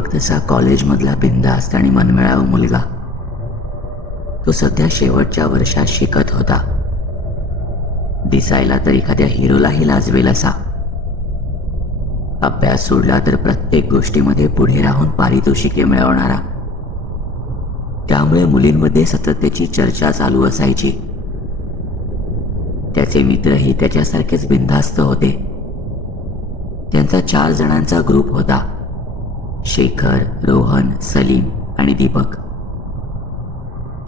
दीपक तसा कॉलेजमधला बिनधास्त आणि मनमिळावू मुलगा. तो सध्या शेवटच्या वर्षात शिकत होता. दिसायला तर एखाद्या हिरोलाही लाजवेल असा. अभ्यास सोडला तर प्रत्येक गोष्टीमध्ये पुढे राहून पारितोषिके मिळवणारा. त्यामुळे मुलींमध्ये सतत त्याची चर्चा चालू असायची. त्याचे मित्रही त्याच्यासारखेच बिनधास्त होते. त्यांचा 4 जणांचा ग्रुप होता. शेखर, रोहन, सलीम आणि दीपक.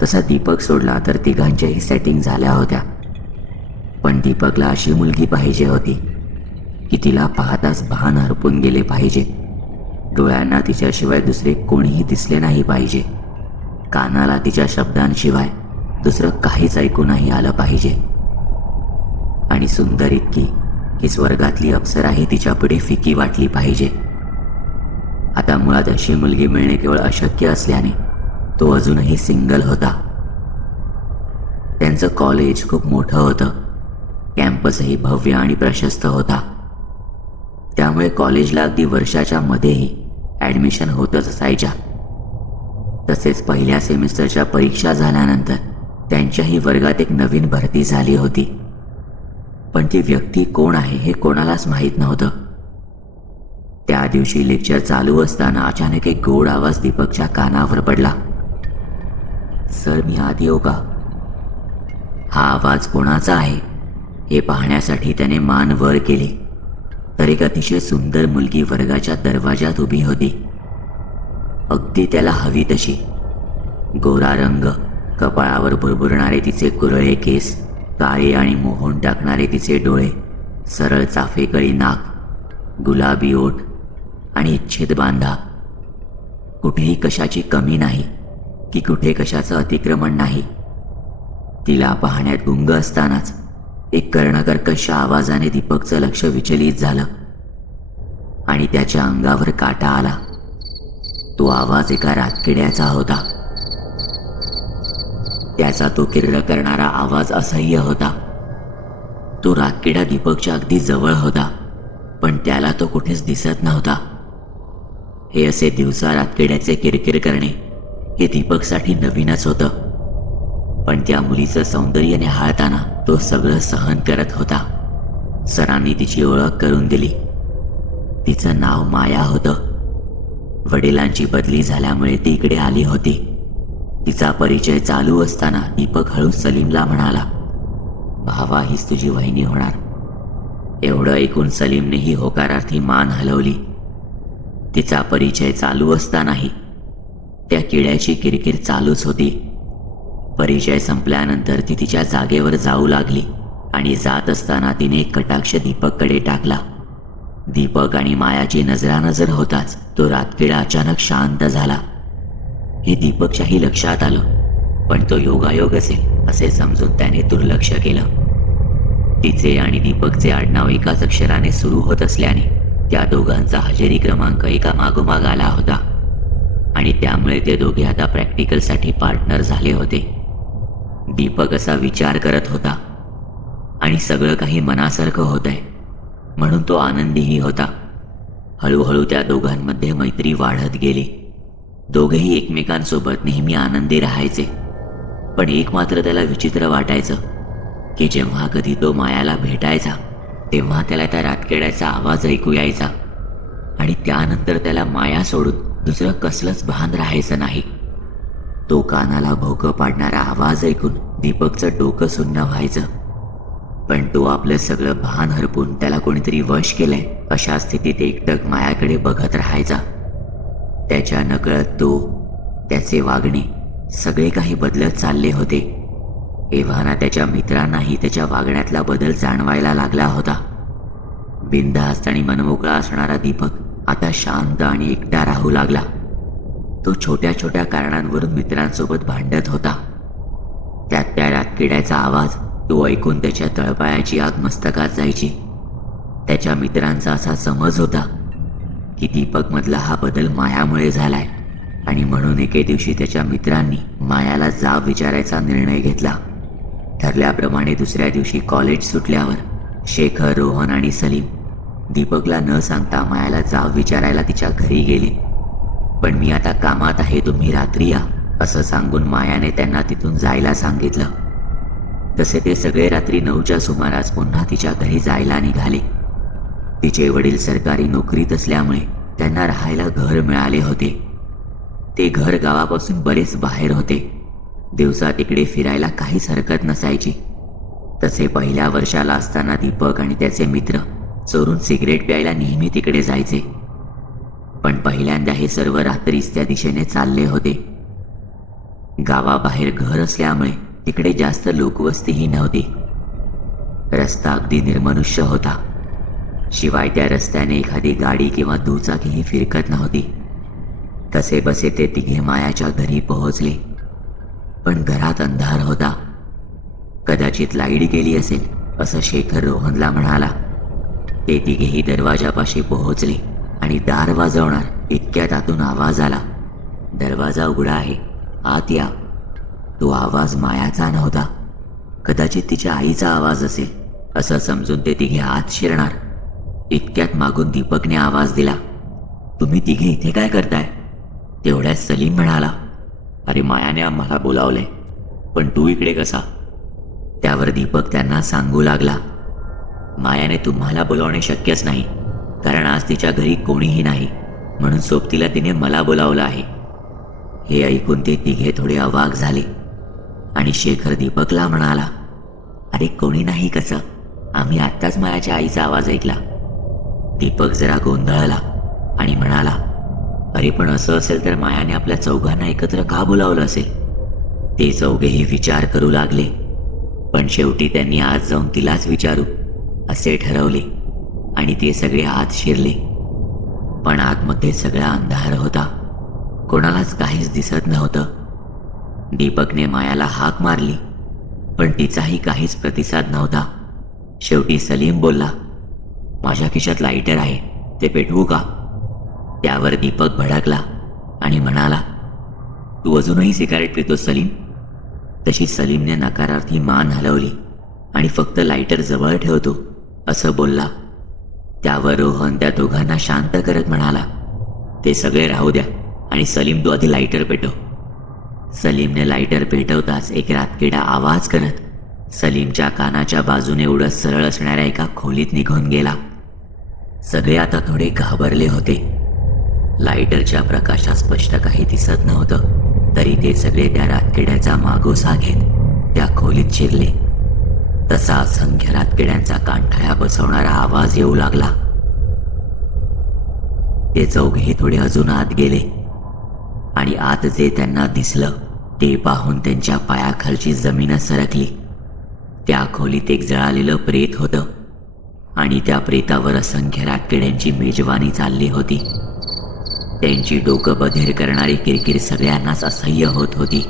तसा दीपक सोडला तर तिघांच्याही सेटिंग झाल्या होत्या. पण दीपकला अशी मुलगी पाहिजे होती की तिला पाहताच भान हरपून गेले पाहिजे. डोळ्यांना तिच्याशिवाय दुसरे कोणीही दिसले नाही पाहिजे. कानाला तिच्या शब्दांशिवाय दुसरं काहीच ऐकू नाही आलं पाहिजे. आणि सुंदर इतकी की स्वर्गातली अप्सराही तिच्यापुढे फिकी वाटली पाहिजे. आता मुळात अशी मुलगी मिळणे केवळ अशक्य असल्याने तो अजूनही सिंगल होता. त्यांचं कॉलेज खूप मोठं होतं. कॅम्पसही भव्य आणि प्रशस्त होता. त्यामुळे कॉलेजला अगदी वर्षाच्या मध्येही ॲडमिशन होतच असायच्या. तसेच पहिल्या सेमिस्टरच्या परीक्षा झाल्यानंतर त्यांच्याही वर्गात एक नवीन भरती झाली होती. पण ती व्यक्ती कोण आहे हे कोणालाच माहीत नव्हतं. त्या दिवशी लेक्चर चालू असताना अचानक एक गोड आवाज दीपकच्या कानावर पडला. सर, मी आत येऊ का? हा आवाज कोणाचा आहे हे पाहण्यासाठी त्याने मान वर केली तर एक अतिशय सुंदर मुलगी वर्गाच्या दरवाजात उभी होती. अगदी त्याला हवी तशी. गोरा रंग, कपाळावर बुरबुरणारे तिचे कुरळे केस, काळे आणि मोहन टाकणारे तिचे डोळे, सरळ चाफेकळी नाक, गुलाबी ओठ आणि इच्छित बांधा. कुठेही कशाची कमी नाही की कुठे कशाचं अतिक्रमण नाही. तिला पाहण्यात गुंग असतानाच एक कर्णकर्कश आवाजाने दीपकचं लक्ष विचलित झालं आणि त्याच्या अंगावर काटा आला. तो आवाज एका रातकिड्याचा होता. त्याचा तो किर्र करणारा आवाज असह्य होता. तो रातकिडा दीपकच्या अगदी जवळ होता, पण त्याला तो कुठेच दिसत नव्हता. हे असे दिवसा रातकिड्याचे किरकिर करणे हे दीपकसाठी नवीनच होतं. पण त्या मुलीचं सौंदर्य निहाळताना तो सगळं सहन करत होता. सरांनी तिची ओळख करून दिली. तिचं नाव माया होतं. वडिलांची बदली झाल्यामुळे ती इकडे आली होती. तिचा परिचय चालू असताना दीपक हळू सलीमला म्हणाला, भावा, हीच तुझी वहिनी होणार. एवढं ऐकून सलीमनेही होकारार्थी मान हलवली. तिचा परिचय चालू असतानाही त्या किड्याची किरकिर चालूच होती. परिचय संपल्यानंतर ती तिच्या जागेवर जाऊ लागली आणि जात असताना तिने एक कटाक्ष दीपककडे टाकला. दीपक आणि मायाची नजरानजर होताच तो रातकिडा अचानक शांत झाला. हे दीपकच्याही लक्षात आलं, पण तो योगायोग असेल असे समजून त्याने दुर्लक्ष केलं. तिचे आणि दीपकचे आडनाव एकाच अक्षराने सुरू होत असल्याने त्या दोघांचा हजेरी क्रमांक एका मागोमाग आला होता आणि त्यामुळे ते दोघे आता प्रॅक्टिकलसाठी पार्टनर झाले होते. दीपक असा विचार करत होता आणि सगळं काही मनासारखं होतंय म्हणून तो आनंदीही होता. हळूहळू त्या दोघांमध्ये मैत्री वाढत गेली. दोघेही एकमेकांसोबत नेहमी आनंदी राहायचे. पण एक मात्र त्याला विचित्र वाटायचं की जेव्हा कधी तो मायाला भेटायचा तेव्हा त्याला त्या रातकिड्याचा आवाज ऐकू यायचा आणि त्यानंतर त्याला माया सोडून दुसरं कसलंच भान राहायचं नाही. तो कानाला भोकं पाडणारा आवाज ऐकून दीपकचं डोकं सुन्न व्हायचं. पण तो आपलं सगळं भान हरपून त्याला कोणीतरी वश केलंय अशा स्थितीत एकटक मायाकडे बघत राहायचा. त्याच्या नकळत तो, त्याचे वागणे, सगळे काही बदलत चालले होते. एव्हाना त्याच्या मित्रांनाही त्याच्या वागण्यातला बदल जाणवायला लागला होता. बिनधास्त आणि मनमोकळा असणारा दीपक आता शांत आणि एकटा राहू लागला. तो छोट्या छोट्या कारणांवरून मित्रांसोबत भांडत होता. त्यात त्या रातकिड्याचा आवाज तो ऐकून त्याच्या तळपायाची आग मस्तकात जायची. त्याच्या मित्रांचा असा समज होता की दीपकमधला हा बदल मायामुळे झालाय आणि म्हणून एके दिवशी त्याच्या मित्रांनी मायाला जाब विचारायचा निर्णय घेतला. ठरल्याप्रमाणे दुसऱ्या दिवशी कॉलेज सुटल्यावर शेखर, रोहन आणि सलीम दीपकला न सांगता मायाला जाब विचारायला तिच्या घरी गेले. पण मी आता कामात आहे, तुम्ही रात्री या, असं सांगून मायाने त्यांना तिथून जायला सांगितलं. तसे ते सगळे रात्री 9च्या सुमारास पुन्हा तिच्या घरी जायला निघाले. तिचे वडील सरकारी नोकरीत असल्यामुळे त्यांना राहायला घर मिळाले होते. ते घर गावापासून बरेच बाहेर होते. दिवसा तिकडे फिरायला काहीच हरकत नसायची. तसे पहिल्या वर्षाला असताना दीपक आणि त्याचे मित्र चोरून सिगरेट प्यायला नेहमी तिकडे जायचे. पण पहिल्यांदा हे सर्व रात्रीच त्या दिशेने चालले होते. गावाबाहेर घर असल्यामुळे तिकडे जास्त लोकवस्तीही नव्हती. रस्ता अगदी निर्मनुष्य होता. शिवाय त्या रस्त्याने एखादी गाडी किंवा दुचाकीही फिरकत नव्हती. कसे बसे ते तिघे मायाच्या घरी पोहोचले. पण घरात अंधार होता. कदाचित लाईट गेली असेल असं शेखर रोहनला म्हणाला. ते तिघेही दरवाजापाशी पोहोचले आणि दार वाजवणार इतक्यात आतून आवाज आला, दरवाजा उघडा आहे, आत या. तो आवाज मायाचा नव्हता, कदाचित तिच्या आईचा आवाज असेल असं समजून ते तिघे आत शिरणार. इतक्यात मागून दीपकने आवाज दिला, तुम्ही तिघे इथे काय करताय? तेवढ्यात सलीम म्हणाला, अरे मायाने आम्हाला बोलावले, पण तू इकडे कसा? त्यावर दीपक त्यांना सांगू लागला, मायाने तुम्हाला बोलावणे शक्यच नाही, कारण आज तिच्या घरी कोणीही नाही, म्हणून सोबतीला तिने मला बोलावलं आहे. हे ऐकून ते तिघे थोडे अवाक झाले आणि शेखर दीपकला म्हणाला, अरे कोणी नाही कसं? आम्ही आत्ताच मायाच्या आईचा आवाज ऐकला. दीपक जरा गोंधळला आणि म्हणाला, अरे पण असं असेल तर मायाने आपल्या चौघांना एकत्र का बोलावलं असेल? ते चौघेही विचार करू लागले, पण शेवटी त्यांनी आज जाऊन तिलाच विचारू असे ठरवले आणि ते सगळे आत शिरले. पण आतमध्ये सगळा अंधार होता. कोणालाच काहीच दिसत नव्हतं. दीपकने मायाला हाक मारली, पण तिचाही काहीच प्रतिसाद नव्हता. शेवटी सलीम बोलला, माझ्या खिशात लायटर आहे, ते पेटवू का? त्यावर दीपक भडकला आणि म्हणाला, तू अजूनही सिगारेट पितो सलीम? तशी सलीमने नकारार्थी मान हलवली आणि फक्त लायटर जवळ ठेवतो असं बोलला. त्यावर रोहन त्या दोघांना शांत करत म्हणाला, ते सगळे राहू द्या आणि सलीम तू आधी लायटर पेटव. सलीमने लायटर पेटवताच एक रातकिडा आवाज करत सलीमच्या कानाच्या बाजूने उडत सरळ असणाऱ्या एका खोलीत निघून गेला. सगळे आता थोडे घाबरले होते. लायटरच्या प्रकाशात स्पष्ट काही दिसत नव्हतं, तरी ते सगळे त्या रातकिड्याचा मागोसा घेत त्या खोलीत शिरले. तसा असंख्य रातकिड्यांचा कांठाळ्या बसवणारा आवाज येऊ लागला. ते चौघेही थोडे अजून आत गेले आणि आत जे त्यांना दिसलं ते पाहून त्यांच्या पायाखालची जमीनच सरकली. त्या खोलीत एक जळालेलं प्रेत होतं आणि त्या प्रेतावर असंख्य रातकिड्यांची मेजवानी चालली होती. त्यांची डोकं बधीर करणारी किरकिर सगळ्यांनाच असह्य होत होती.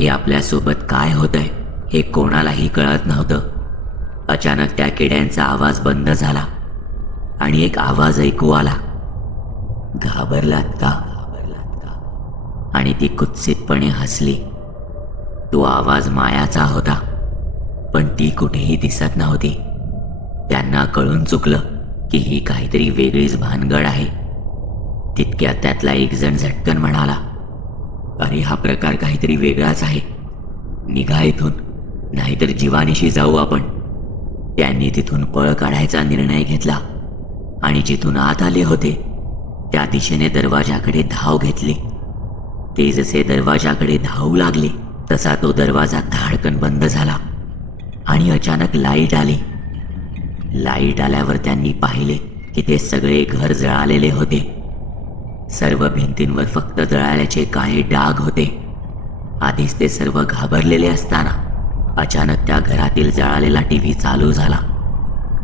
हे आपल्यासोबत काय होतंय हे कोणालाही कळत नव्हतं. अचानक त्या किड्यांचा आवाज बंद झाला आणि एक आवाज ऐकू आला, घाबरलात का? आणि ती कुत्सितपणे हसली. तो आवाज मायाचा होता, पण ती कुठेही दिसत नव्हती. त्यांना कळून चुकलं की ही काहीतरी वेगळीच भानगड आहे. तितक्यात त्यातला एक जण झटकन म्हणाला, अरे हा प्रकार काहीतरी वेगळाच आहे, निघा इथून, नाहीतर जीवानीशी जाऊ आपण. त्यांनी तिथून पळ काढायचा निर्णय घेतला आणि जिथून आत आले होते त्या दिशेने दरवाजाकडे धाव घेतली. ते जसे दरवाजाकडे धावू लागले तसा तो दरवाजा धाडकन बंद झाला आणि अचानक लाईट आली. लाईट आल्यावर त्यांनी पाहिले की ते सगळे घर जळालेले होते. सर्व भिंतींवर फक्त जळाल्याचे काळे डाग होते. आधीच ते सर्व घाबरलेले असताना अचानक त्या घरातील जळालेला टीव्ही चालू झाला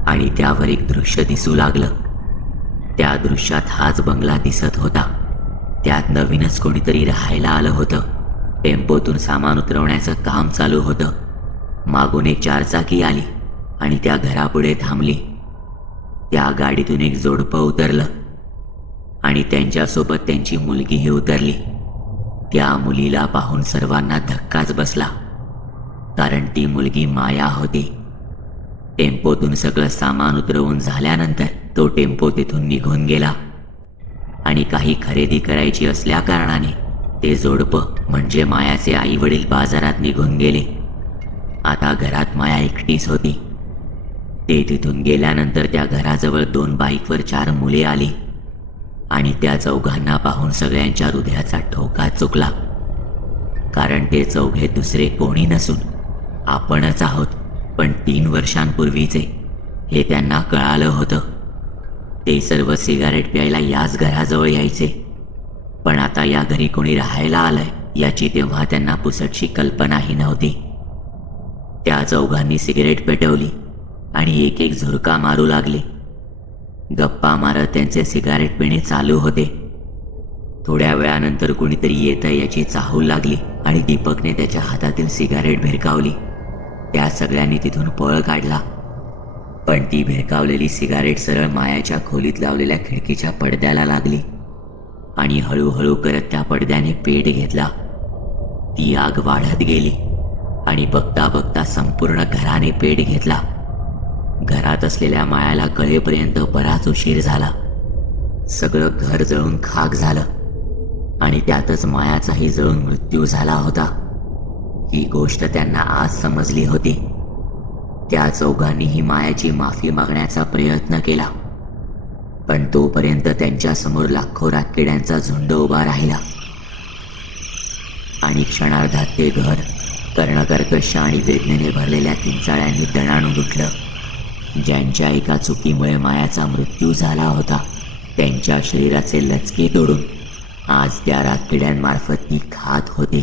आणि त्यावर एक दृश्य दिसू लागलं. त्या दृश्यात हाच बंगला दिसत होता. त्यात नवीनच कोणीतरी राहायला आलं होतं. टेम्पोतून सामान उतरवण्याचं काम चालू होतं. मागून एक चारचाकी आली आणि त्या घरापुढे थांबली. त्या गाडीतून एक जोडपं उतरलं आणि त्यांच्यासोबत त्यांची मुलगीही उतरली. त्या मुलीला पाहून सर्वांना धक्काच बसला, कारण ती मुलगी माया होती. टेम्पोतून सगळं सामान उतरवून झाल्यानंतर तो टेम्पो तिथून निघून गेला आणि काही खरेदी करायची असल्या कारणाने ते जोडपं म्हणजे मायाचे आई वडील बाजारात निघून गेले. आता घरात माया एकटीच होती. ते तिथून गेल्यानंतर त्या घराजवळ 2 बाईकवर 4 मुले आली आणि त्या चौघांना पाहून सगळ्यांच्या हृदयाचा ठोका चुकला. कारण ते चौघे दुसरे कोणी नसून आपणच आहोत, पण 3 वर्षांपूर्वीचे हे त्यांना कळालं होतं. ते सर्व सिगारेट प्यायला याच घराजवळ यायचे, पण आता या घरी कोणी राहायला आलंय याची तेव्हा त्यांना पुसटशी कल्पनाही नव्हती. त्या चौघांनी सिगारेट पेटवली आणि एक एक झुरका मारू लागले. गप्पा मारत त्यांचे सिगारेट पिणे चालू होते. थोड्या वेळानंतर कुणीतरी येतं याची चाहूल लागली आणि दीपकने त्याच्या हातातील सिगारेट भिरकावली. त्या सगळ्यांनी तिथून पळ काढला, पण ती भिरकावलेली सिगारेट सरळ मायाच्या खोलीत लावलेल्या खिडकीच्या पडद्याला लागली आणि हळूहळू करत त्या पडद्याने पेट घेतला. ती आग वाढत गेली आणि बघता बघता संपूर्ण घराने पेट घेतला. घरात असलेल्या मायाला कळेपर्यंत बराच उशीर झाला. सगळं घर जळून खाक झालं आणि त्यातच मायाचाही जळून मृत्यू झाला होता. ही गोष्ट त्यांना आज समजली होती. त्या चौघांनीही मायाची माफी मागण्याचा प्रयत्न केला, पण तोपर्यंत त्यांच्यासमोर लाखो रातकिड्यांचा झुंड उभा राहिला आणि क्षणार्धात ते घर कर्णकर्कश आणि वेदनेने भरलेल्या किंचाळ्यांनी दणाणून उठलं. ज्यांच्या एका चुकीमुळे मायाचा मृत्यू झाला होता त्यांच्या शरीराचे लचके तोडून आज त्या रातकिड्यांमार्फत ती खात होते.